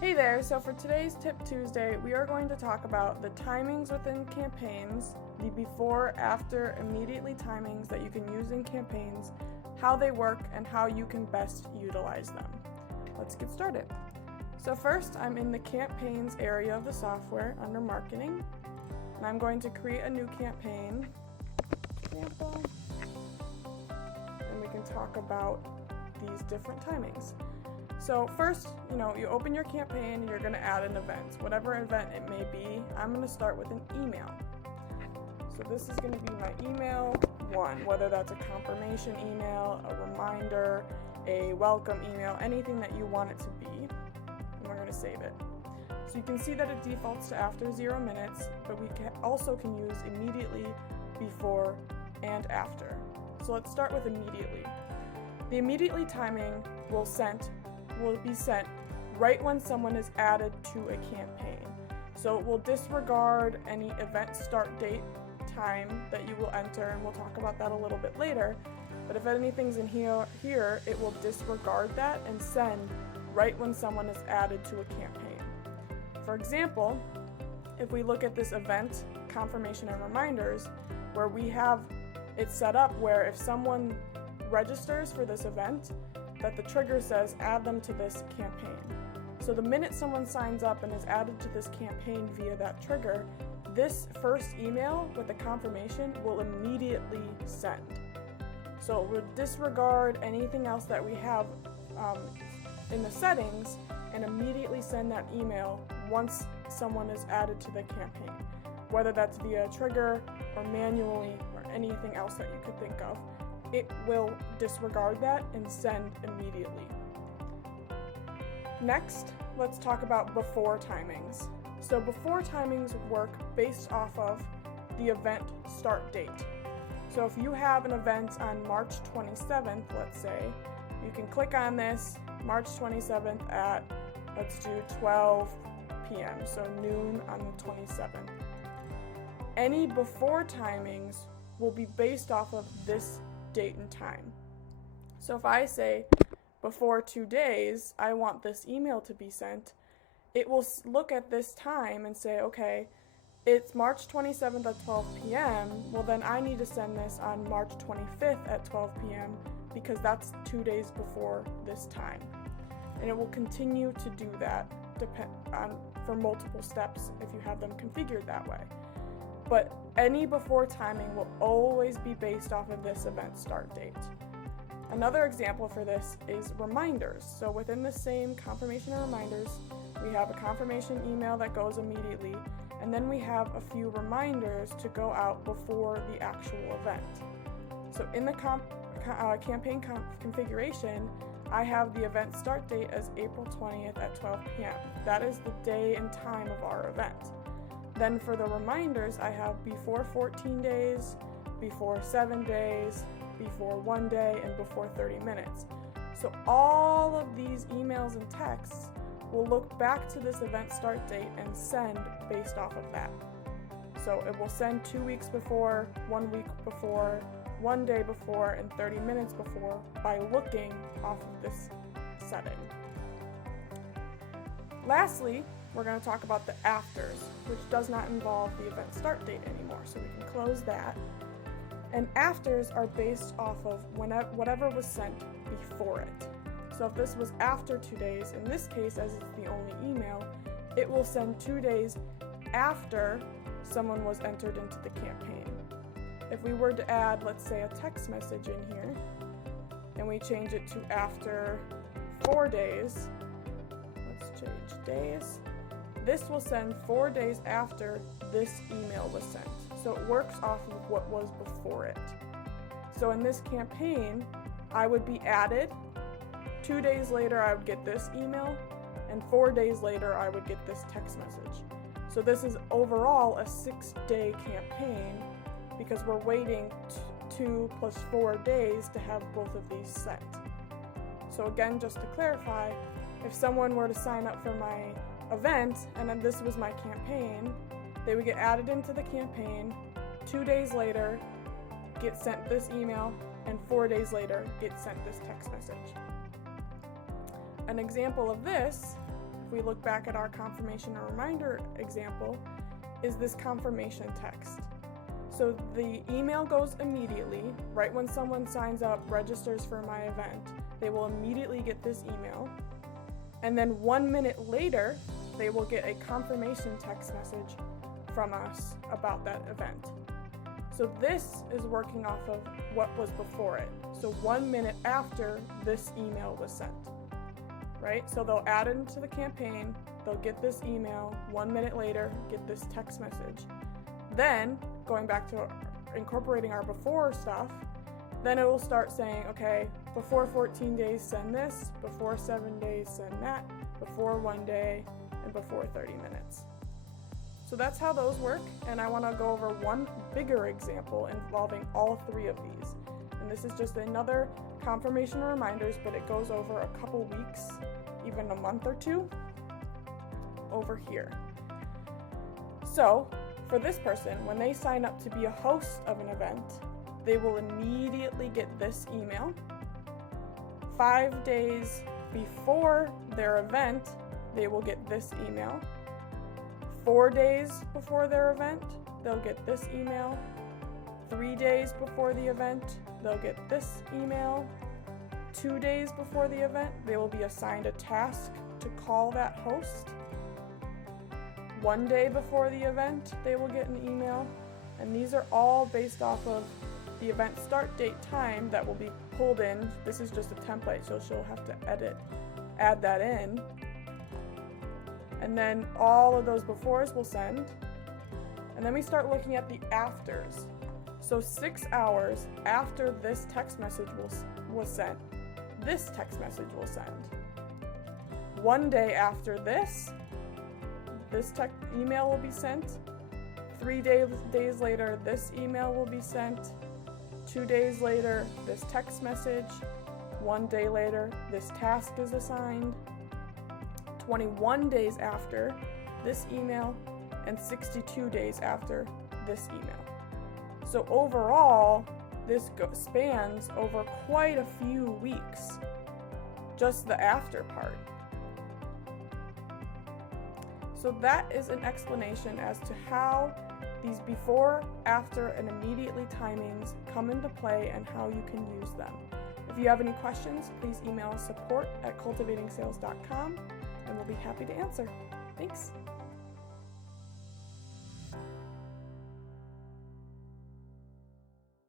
Hey there, so for today's Tip Tuesday, we are going to talk about the timings within campaigns, the before, after, immediately timings that you can use in campaigns, how they work, and how you can best utilize them. Let's get started. So first, I'm in the campaigns area of the software under marketing, and I'm going to create a new campaign, example, and we can talk about these different timings. So first, you open your campaign and you're going to add an event. Whatever event it may be, I'm going to start with an email. So this is going to be my email one, whether that's a confirmation email, a reminder, a welcome email, anything that you want it to be. And we're going to save it. So you can see that it defaults to after 0 minutes, but we also can use immediately, before, and after. So let's start with immediately. The immediately timing will be sent right when someone is added to a campaign. So it will disregard any event start date time that you will enter, and we'll talk about that a little bit later. But if anything's in here, it will disregard that and send right when someone is added to a campaign. For example, if we look at this event, confirmation and reminders, where we have it set up where if someone registers for this event, that the trigger says add them to this campaign. So the minute someone signs up and is added to this campaign via that trigger, this first email with the confirmation will immediately send. So it will disregard anything else that we have in the settings and immediately send that email once someone is added to the campaign, whether that's via trigger or manually or anything else that you could think of. It will disregard that and send immediately. Next, let's talk about before timings. So before timings work based off of the event start date. So if you have an event on March 27th, let's say, you can click on this March 27th at, let's do 12 p.m., so noon on the 27th. Any before timings will be based off of this date and time. So if I say before 2 days, I want this email to be sent, it will look at this time and say, okay, it's March 27th at 12 p.m. Well, then I need to send this on March 25th at 12 p.m. because that's 2 days before this time. And it will continue to do that for multiple steps if you have them configured that way. But any before timing will always be based off of this event start date. Another example for this is reminders. So within the same confirmation and reminders, we have a confirmation email that goes immediately, and then we have a few reminders to go out before the actual event. So in the campaign configuration, I have the event start date as April 20th at 12 p.m. That is the day and time of our event. Then for the reminders, I have before 14 days, before 7 days, before 1 day, and before 30 minutes. So all of these emails and texts will look back to this event start date and send based off of that. So it will send 2 weeks before, 1 week before, 1 day before, and 30 minutes before by looking off of this setting. Lastly, we're going to talk about the afters, which does not involve the event start date anymore, so we can close that. And afters are based off of whatever was sent before it. So if this was after 2 days, in this case, as it's the only email, it will send 2 days after someone was entered into the campaign. If we were to add, let's say, a text message in here, and we change it to after 4 days, let's change days, this will send 4 days after this email was sent. So it works off of what was before it. So in this campaign, I would be added. 2 days later, I would get this email, and 4 days later, I would get this text message. So this is overall a 6-day campaign because we're waiting 2 plus 4 days to have both of these set. So again, just to clarify, if someone were to sign up for my event and then this was my campaign, they would get added into the campaign, 2 days later, get sent this email, and 4 days later, get sent this text message. An example of this, if we look back at our confirmation or reminder example, is this confirmation text. So the email goes immediately, right when someone signs up, registers for my event, they will immediately get this email. And then 1 minute later, they will get a confirmation text message from us about that event. So this is working off of what was before it. So 1 minute after this email was sent, right? So they'll add it into the campaign, they'll get this email, 1 minute later, get this text message. Then, going back to incorporating our before stuff, then it will start saying, okay, before 14 days, send this, before 7 days, send that, before 1 day, and before 30 minutes. So that's how those work, and I want to go over one bigger example involving all three of these. And this is just another confirmation reminders, but it goes over a couple weeks, even a month or two, over here. So, for this person, when they sign up to be a host of an event, they will immediately get this email. 5 days before their event, they will get this email. 4 days before their event, they'll get this email. 3 days before the event, they'll get this email. 2 days before the event, they will be assigned a task to call that host. 1 day before the event, they will get an email. And these are all based off of the event start date time that will be pulled in. This is just a template, so she'll have to add that in. And then all of those befores will send. And then we start looking at the afters. So 6 hours after this text message was sent, this text message will send. 1 day after this email will be sent. 3 days later, this email will be sent. 2 days later, this text message. 1 day later, this task is assigned. 21 days after this email, and 62 days after this email. So overall, this spans over quite a few weeks, just the after part. So that is an explanation as to how these before, after, and immediately timings come into play and how you can use them. If you have any questions, please email us support@cultivatingsales.com and we'll be happy to answer. Thanks.